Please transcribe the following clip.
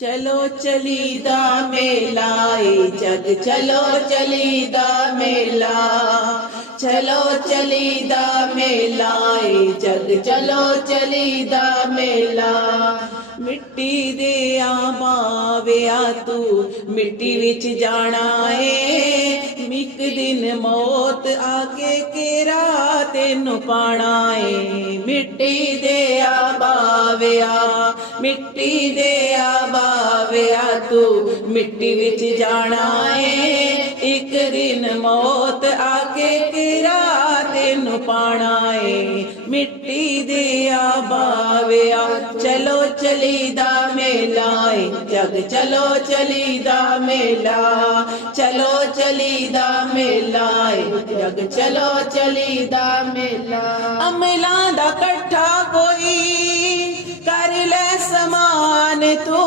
चलो चलीदा मेला जग चलो चलीदा मेला चलो चलीदा मेला जग चलो चलीदा मेला मिट्टी दे आवाविया तू मिट्टी विच जाना है मिक दिन मौत आके केरा तेनू पाना है मिट्टी दे आवाविया मिट्टी दे आवाविया तू मिट्टी विच जाना है एक दिन मौत आके केरा तेनू पाना है मिट्टी दे आवाविया चलो चलीदा मेला जग चलो चलीदा मेला चलो चलीदा मेला जग चलो चलीदा मेला अमलां दा कट्ठा कोई कर ले समान तू